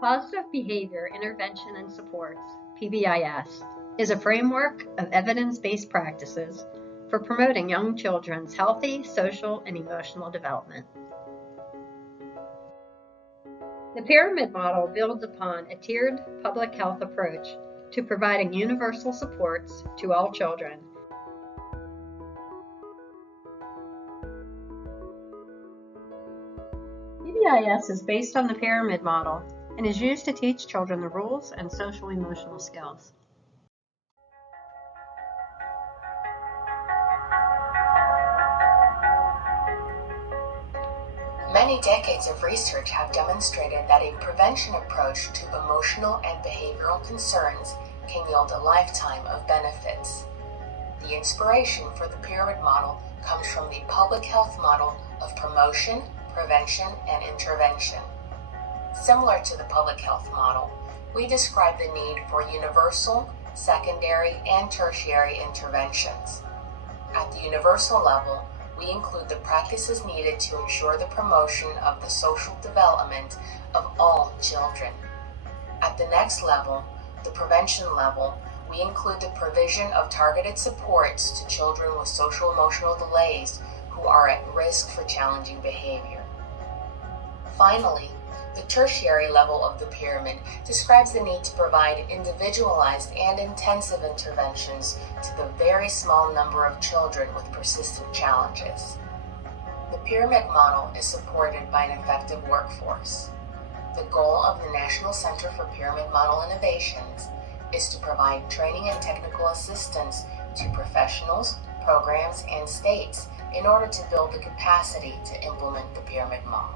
Positive Behavior Intervention and Supports, PBIS, is a framework of evidence-based practices for promoting young children's healthy, social, and emotional development. The pyramid model builds upon a tiered public health approach to providing universal supports to all children. PBIS is based on the pyramid model and is used to teach children the rules and social-emotional skills. Many decades of research have demonstrated that a prevention approach to emotional and behavioral concerns can yield a lifetime of benefits. The inspiration for the pyramid model comes from the public health model of promotion, prevention, and intervention. Similar to the public health model, we describe the need for universal, secondary, and tertiary interventions. At the universal level, we include the practices needed to ensure the promotion of the social development of all children. At the next level, the prevention level, we include the provision of targeted supports to children with social-emotional delays who are at risk for challenging behavior. Finally, the tertiary level of the pyramid describes the need to provide individualized and intensive interventions to the very small number of children with persistent challenges. The pyramid model is supported by an effective workforce. The goal of the National Center for Pyramid Model Innovations is to provide training and technical assistance to professionals, programs, and states in order to build the capacity to implement the pyramid model.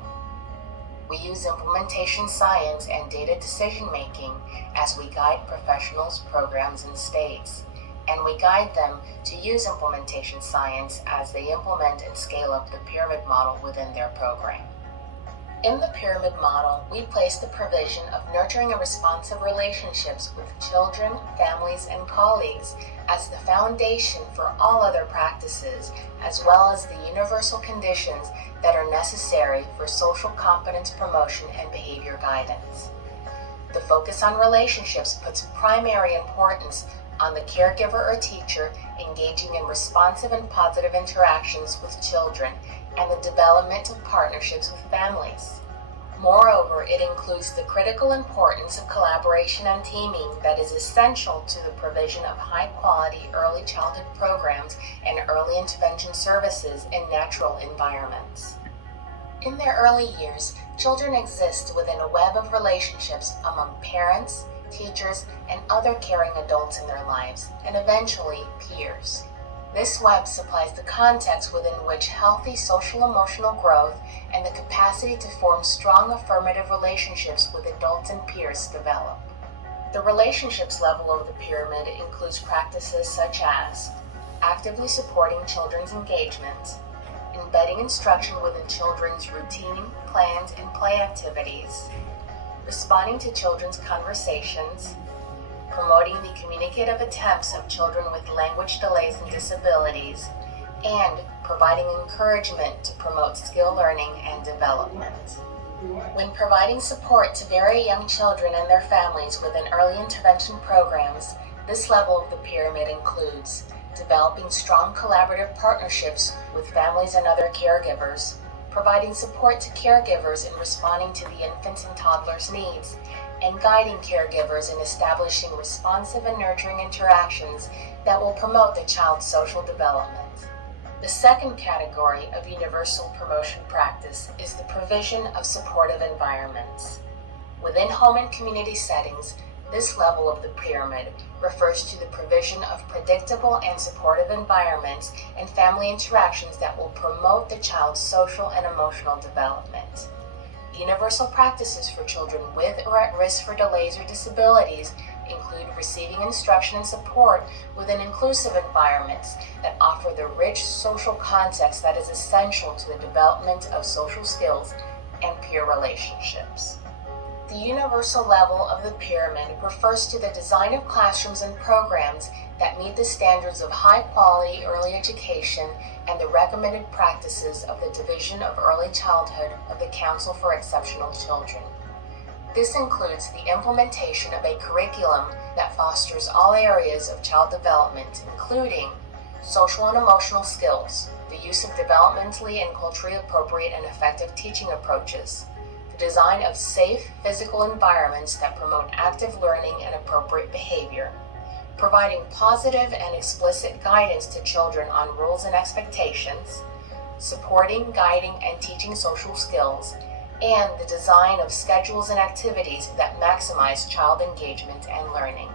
We use implementation science and data decision-making as we guide professionals, programs, and states, and we guide them to use implementation science as they implement and scale up the pyramid model within their program. In the pyramid model, we place the provision of nurturing and responsive relationships with children, families, and colleagues as the foundation for all other practices, as well as the universal conditions that are necessary for social competence promotion and behavior guidance. The focus on relationships puts primary importance on the caregiver or teacher engaging in responsive and positive interactions with children and the development of partnerships with families. Moreover, it includes the critical importance of collaboration and teaming that is essential to the provision of high-quality early childhood programs and early intervention services in natural environments. In their early years, children exist within a web of relationships among parents, teachers, and other caring adults in their lives, and eventually peers. This web supplies the context within which healthy social-emotional growth and the capacity to form strong affirmative relationships with adults and peers develop. The relationships level of the pyramid includes practices such as actively supporting children's engagement, embedding instruction within children's routine, plans, and play activities, responding to children's conversations, promoting the communicative attempts of children with language delays and disabilities, and providing encouragement to promote skill learning and development. When providing support to very young children and their families within early intervention programs, this level of the pyramid includes developing strong collaborative partnerships with families and other caregivers, providing support to caregivers in responding to the infants and toddlers' needs, and guiding caregivers in establishing responsive and nurturing interactions that will promote the child's social development. The second category of universal promotion practice is the provision of supportive environments. Within home and community settings, this level of the pyramid refers to the provision of predictable and supportive environments and family interactions that will promote the child's social and emotional development. Universal practices for children with or at risk for delays or disabilities include receiving instruction and support within inclusive environments that offer the rich social context that is essential to the development of social skills and peer relationships. The universal level of the pyramid refers to the design of classrooms and programs that meet the standards of high-quality early education and the recommended practices of the Division of Early Childhood of the Council for Exceptional Children. This includes the implementation of a curriculum that fosters all areas of child development, including social and emotional skills, the use of developmentally and culturally appropriate and effective teaching approaches, the design of safe physical environments that promote active learning and appropriate behavior, providing positive and explicit guidance to children on rules and expectations, supporting, guiding, and teaching social skills, and the design of schedules and activities that maximize child engagement and learning.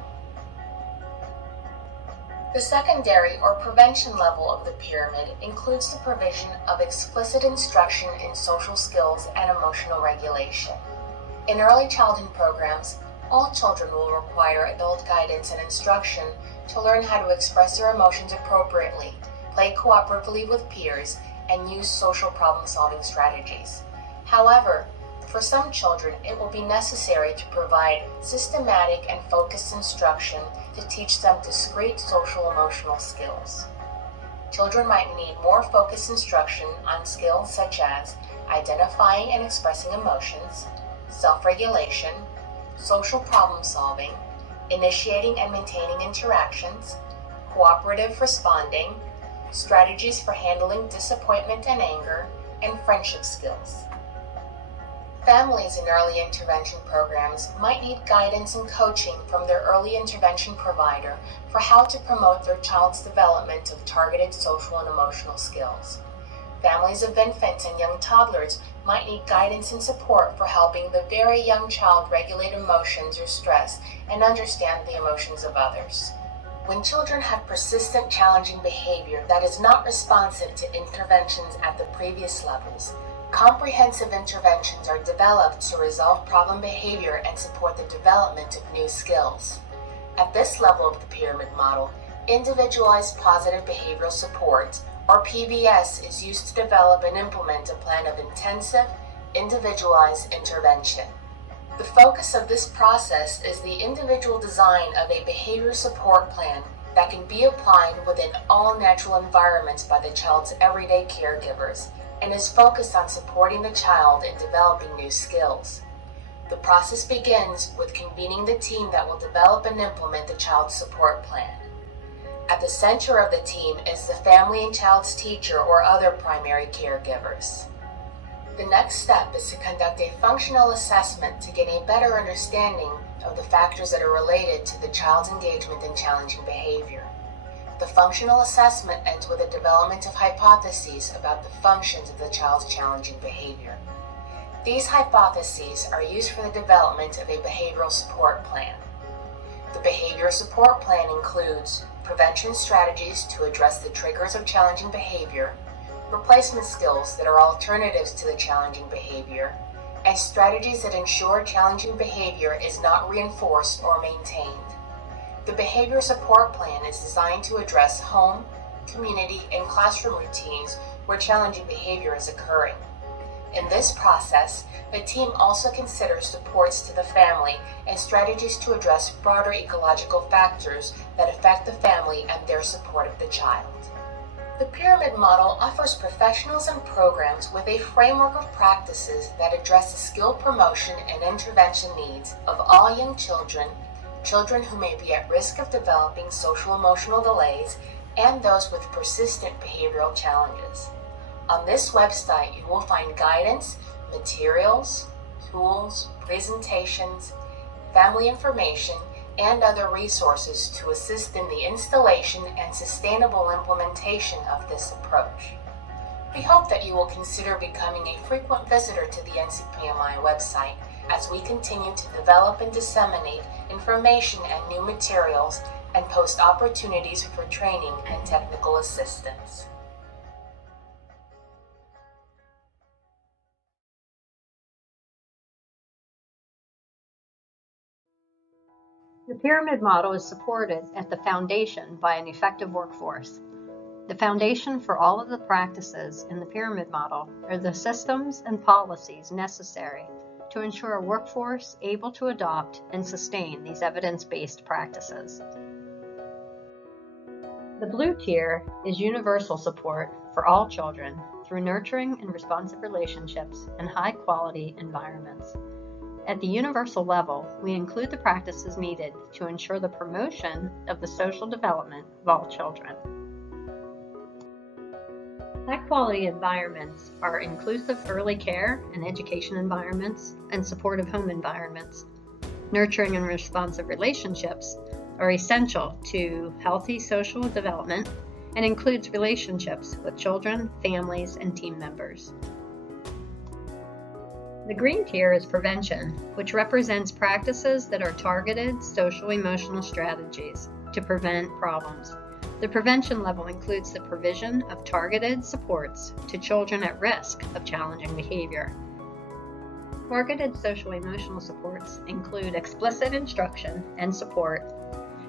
The secondary or prevention level of the pyramid includes the provision of explicit instruction in social skills and emotional regulation. In early childhood programs, all children will require adult guidance and instruction to learn how to express their emotions appropriately, play cooperatively with peers, and use social problem-solving strategies. However, for some children, it will be necessary to provide systematic and focused instruction to teach them discrete social-emotional skills. Children might need more focused instruction on skills such as identifying and expressing emotions, self-regulation, social problem-solving, initiating and maintaining interactions, cooperative responding, strategies for handling disappointment and anger, and friendship skills. Families in early intervention programs might need guidance and coaching from their early intervention provider for how to promote their child's development of targeted social and emotional skills. Families of infants and young toddlers might need guidance and support for helping the very young child regulate emotions or stress and understand the emotions of others. When children have persistent challenging behavior that is not responsive to interventions at the previous levels, comprehensive interventions are developed to resolve problem behavior and support the development of new skills. At this level of the pyramid model, individualized positive behavioral support, or PBIS, is used to develop and implement a plan of intensive, individualized intervention. The focus of this process is the individual design of a behavior support plan that can be applied within all natural environments by the child's everyday caregivers, and is focused on supporting the child in developing new skills. The process begins with convening the team that will develop and implement the child's support plan. At the center of the team is the family and child's teacher or other primary caregivers. The next step is to conduct a functional assessment to gain a better understanding of the factors that are related to the child's engagement in challenging behavior. The functional assessment ends with the development of hypotheses about the functions of the child's challenging behavior. These hypotheses are used for the development of a behavioral support plan. The behavioral support plan includes prevention strategies to address the triggers of challenging behavior, replacement skills that are alternatives to the challenging behavior, and strategies that ensure challenging behavior is not reinforced or maintained. The behavior support plan is designed to address home, community, and classroom routines where challenging behavior is occurring. In this process, the team also considers supports to the family and strategies to address broader ecological factors that affect the family and their support of the child. The pyramid model offers professionals and programs with a framework of practices that address the skill promotion and intervention needs of all young children, children who may be at risk of developing social-emotional delays, and those with persistent behavioral challenges. On this website, you will find guidance, materials, tools, presentations, family information, and other resources to assist in the installation and sustainable implementation of this approach. We hope that you will consider becoming a frequent visitor to the NCPMI website as we continue to develop and disseminate information and new materials and post opportunities for training and technical assistance. The pyramid model is supported at the foundation by an effective workforce. The foundation for all of the practices in the pyramid model are the systems and policies necessary to ensure a workforce able to adopt and sustain these evidence-based practices. The blue tier is universal support for all children through nurturing and responsive relationships and high-quality environments. At the universal level, we include the practices needed to ensure the promotion of the social development of all children. High-quality environments are inclusive early care and education environments and supportive home environments. Nurturing and responsive relationships are essential to healthy social development and includes relationships with children, families, and team members. The green tier is prevention, which represents practices that are targeted social-emotional strategies to prevent problems. The prevention level includes the provision of targeted supports to children at risk of challenging behavior. Targeted social-emotional supports include explicit instruction and support,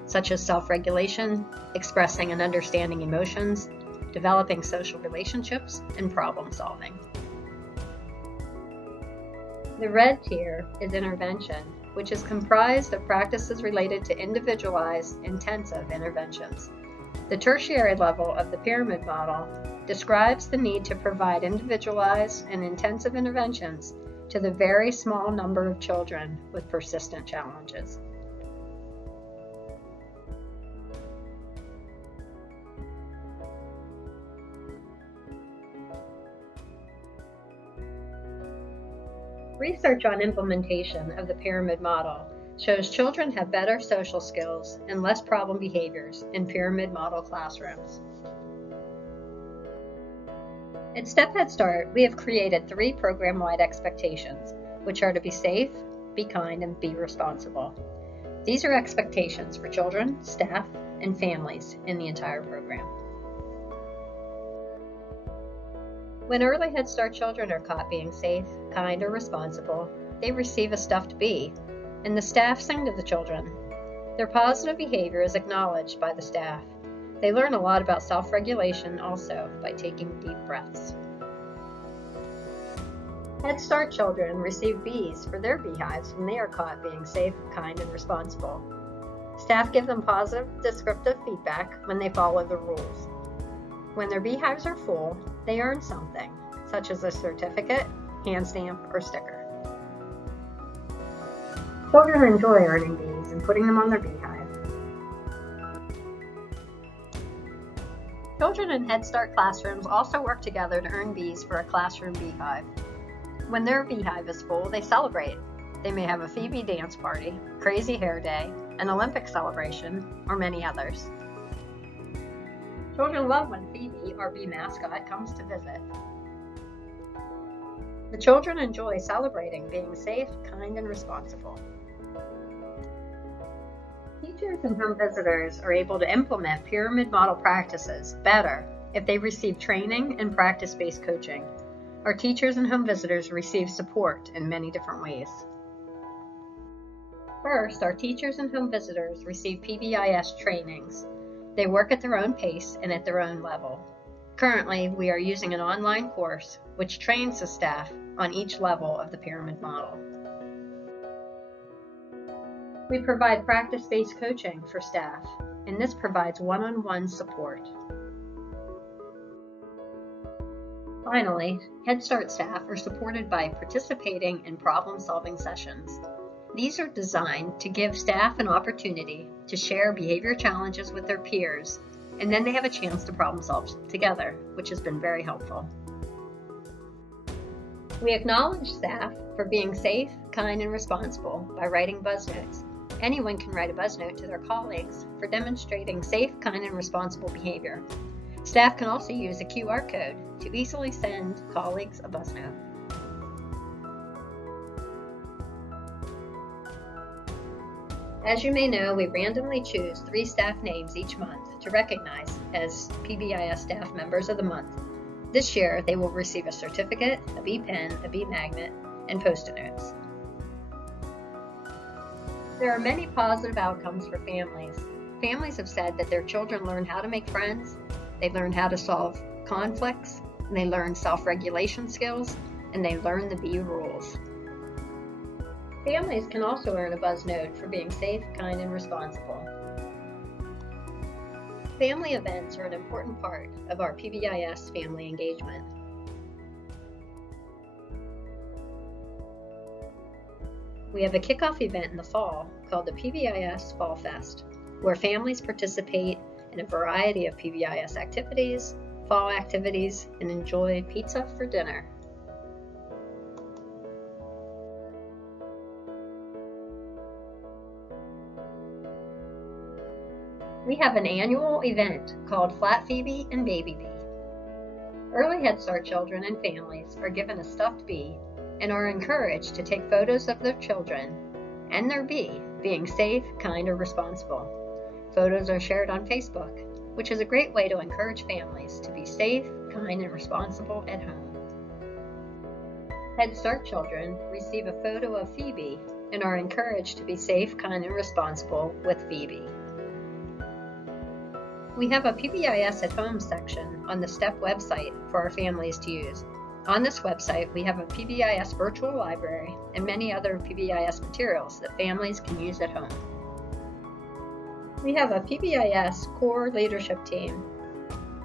such as self-regulation, expressing and understanding emotions, developing social relationships, and problem-solving. The red tier is intervention, which is comprised of practices related to individualized, intensive interventions. The tertiary level of the pyramid model describes the need to provide individualized and intensive interventions to the very small number of children with persistent challenges. Research on implementation of the pyramid model shows children have better social skills and less problem behaviors in pyramid model classrooms. At Step Head Start, we have created 3 program-wide expectations, which are to be safe, be kind, and be responsible. These are expectations for children, staff, and families in the entire program. When early Head Start children are caught being safe, kind, or responsible, they receive a stuffed bee, and the staff sing to the children. Their positive behavior is acknowledged by the staff. They learn a lot about self-regulation also by taking deep breaths. Head Start children receive bees for their beehives when they are caught being safe, kind, and responsible. Staff give them positive descriptive feedback when they follow the rules. When their beehives are full, they earn something, such as a certificate, hand stamp, or sticker. Children enjoy earning bees and putting them on their beehive. Children in Head Start classrooms also work together to earn bees for a classroom beehive. When their beehive is full, they celebrate. They may have a Phoebe dance party, crazy hair day, an Olympic celebration, or many others. Children love when Phoebe, our bee mascot, comes to visit. The children enjoy celebrating being safe, kind, and responsible. Teachers and home visitors are able to implement pyramid model practices better if they receive training and practice-based coaching. Our teachers and home visitors receive support in many different ways. First, our teachers and home visitors receive PBIS trainings. They work at their own pace and at their own level. Currently, we are using an online course which trains the staff on each level of the pyramid model. We provide practice-based coaching for staff, and this provides one-on-one support. Finally, Head Start staff are supported by participating in problem-solving sessions. These are designed to give staff an opportunity to share behavior challenges with their peers, and then they have a chance to problem solve together, which has been very helpful. We acknowledge staff for being safe, kind, and responsible by writing buzz notes. Anyone can write a buzz note to their colleagues for demonstrating safe, kind, and responsible behavior. Staff can also use a QR code to easily send colleagues a buzz note. As you may know, we randomly choose 3 staff names each month to recognize as PBIS staff members of the month. This year, they will receive a certificate, a bee pen, a bee magnet, and Post-it notes. There are many positive outcomes for families. Families have said that their children learn how to make friends, they learn how to solve conflicts, and they learn self-regulation skills, and they learn the bee rules. Families can also earn a buzz note for being safe, kind, and responsible. Family events are an important part of our PBIS family engagement. We have a kickoff event in the fall called the PBIS Fall Fest, where families participate in a variety of PBIS activities, fall activities, and enjoy pizza for dinner. We have an annual event called Flat Phoebe and Baby Bee. Early Head Start children and families are given a stuffed bee and are encouraged to take photos of their children and their bee being safe, kind, or responsible. Photos are shared on Facebook, which is a great way to encourage families to be safe, kind, and responsible at home. Head Start children receive a photo of Phoebe and are encouraged to be safe, kind, and responsible with Phoebe. We have a PBIS at Home section on the STEP website for our families to use. On this website, we have a PBIS virtual library and many other PBIS materials that families can use at home. We have a PBIS core leadership team,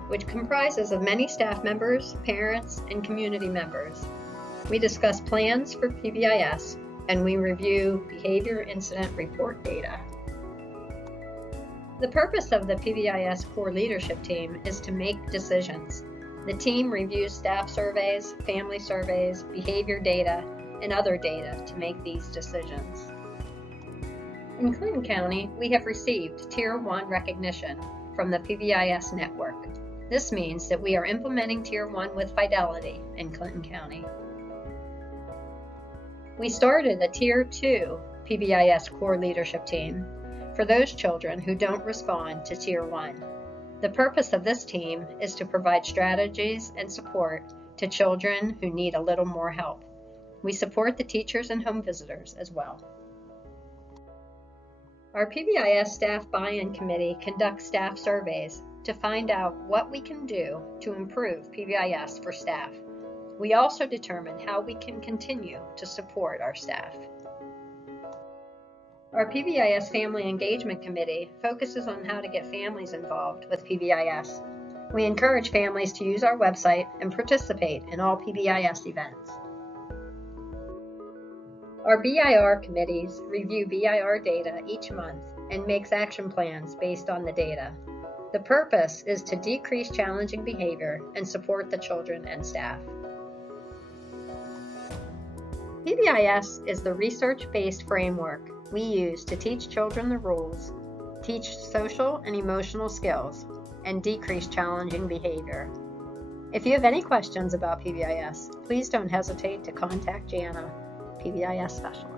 which comprises of many staff members, parents, and community members. We discuss plans for PBIS, and we review behavior incident report data. The purpose of the PBIS core leadership team is to make decisions. The team reviews staff surveys, family surveys, behavior data, and other data to make these decisions. In Clinton County, we have received Tier 1 recognition from the PBIS network. This means that we are implementing Tier 1 with fidelity in Clinton County. We started a Tier 2 PBIS core leadership team for those children who don't respond to Tier 1. The purpose of this team is to provide strategies and support to children who need a little more help. We support the teachers and home visitors as well. Our PBIS Staff Buy-in Committee conducts staff surveys to find out what we can do to improve PBIS for staff. We also determine how we can continue to support our staff. Our PBIS Family Engagement Committee focuses on how to get families involved with PBIS. We encourage families to use our website and participate in all PBIS events. Our BIR committees review BIR data each month and makes action plans based on the data. The purpose is to decrease challenging behavior and support the children and staff. PBIS is the research-based framework we use to teach children the rules, teach social and emotional skills, and decrease challenging behavior. If you have any questions about PBIS, please don't hesitate to contact Jana, PBIS specialist.